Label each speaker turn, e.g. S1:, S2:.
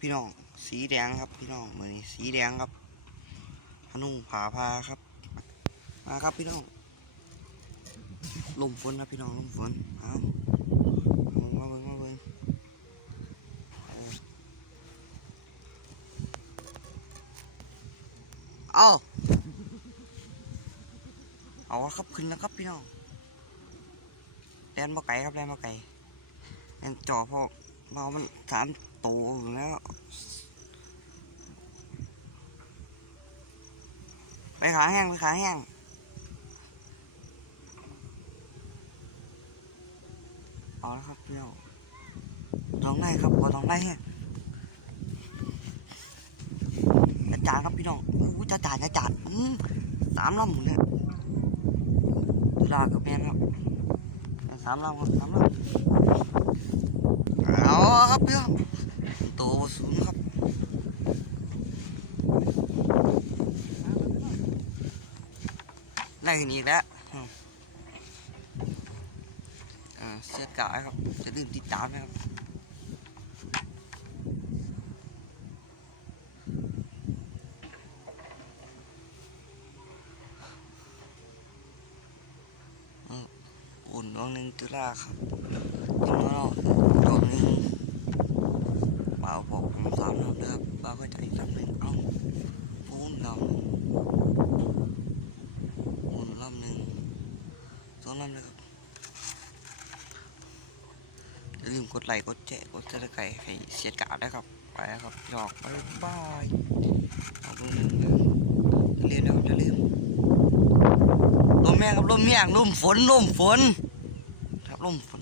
S1: พี่น้อง สีแดงครับ พี่น้องเหมือนนี้สีแดงครับพนุ่งผาพาครับ มาครับพี่น้องลมฝนครับพี่น้องลมฝนเอาเอามาเบิ่งมาเบิ่งเอาเอาครับขึ้นแล้วครับพี่น้องแดนบ่ไก่ครับแดนบ่ไก่แดนจ่อพ่อ เรามันสามโตอยู่แล้ว ไปขาแห้ง ไปขาแห้งเอาละครับพี่น้องลองได้ครับก็ลองได้แฮะจะจานครับพี่น้องอู้จะจานจะจานอืมสามลำหมดเลยตุลากับแมนครับสามลำครับสามลำเอา ครับพี่น้องตัวสูงครับได้กันอีกแล้วเสื้อกายครับ จะลืมติดตามนะครับอุ่นดวงหนึ่งตุลาครับยังมาเราดวงหนึ่งเปล่าบอกผมสาม น้ำเด้อเปล่าก็ใจสามหนึ่งเอาปูนลำหนึ่งปูนลำหนึ่งสองลำเลยครับอย่าลืมกดไลค์กดแชร์กดติดตามให้เสียกาดนะครับไปครับหยอกบายบายเอาไปเลยอย่าลืมนะครับอย่าลืมลมแม่ครับลมแม่งลมฝนลมฝนครับลมฝน